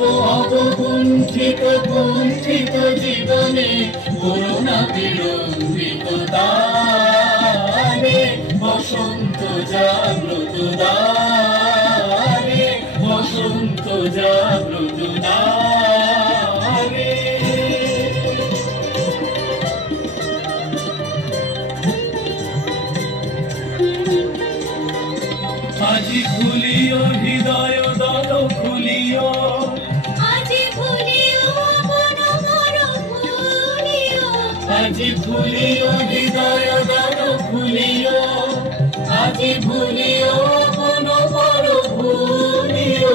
তব অবকুণ্ঠিত কুণ্ঠিত জীবনে করুণা বিলম্বিত দানে বসন্ত জাগ্রত দানে বসন্ত জাগ্রত দানে। আজি খুলিও হৃদয় দ্বার খুলিও, আজি খুলিও মন মোর খুলিও, আজি খুলিও হৃদয় দ্বার খুলিও, আজি ভুলিও মন মোর ভুলিও।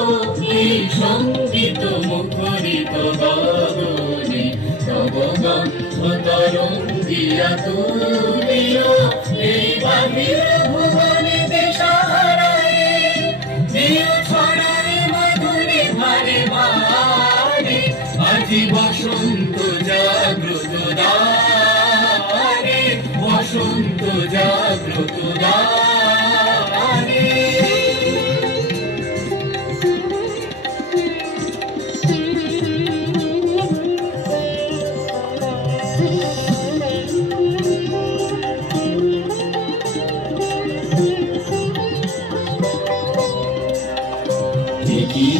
এই সঙ্গীত মুখরিত গগনে তব গন্ধ তরঙ্গিয়া তুলিও। এই বাহির ভুবনে দিশাহারায় দিও ছড়ায় মাধুরী ভারে ভারে। আজি বসন্ত জাগ্রত দ্বারে বসন্ত জাগ্রত দ্বারে।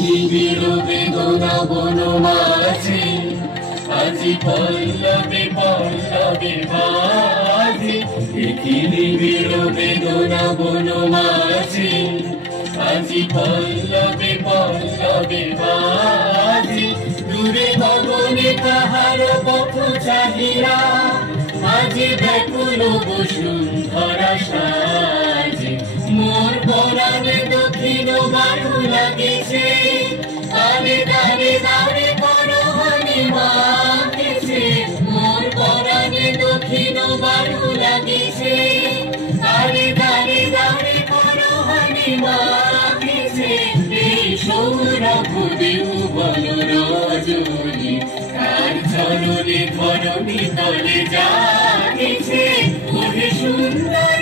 নিবিড় বেদনা বন মাঝে আজি পল্লবে পল্লবে বাজে। নিবিড় বেদনা বন মাঝে আজি পল্লবে পল্লবে বাজে। দূরে গগনে কাহার পথ চাহিয়া আজি ব্যাকুল বসুন্ধরা সাজে। মোর পরাণে দক্ষিণ বায়ু লাগিছে, দাঁড়ে দাঁড়ে দাঁড়ে করহানি মাগিছে। মোর পরাণে দক্ষিণ বায়ু লাগিছে, দাঁড়ে দাঁড়ে দাঁড়ে করহানি মাগিছে। এই সৌরভ দেউবন রজনী তার চরণে ধরণী তলে জাগিছে। ওহে সুন্দর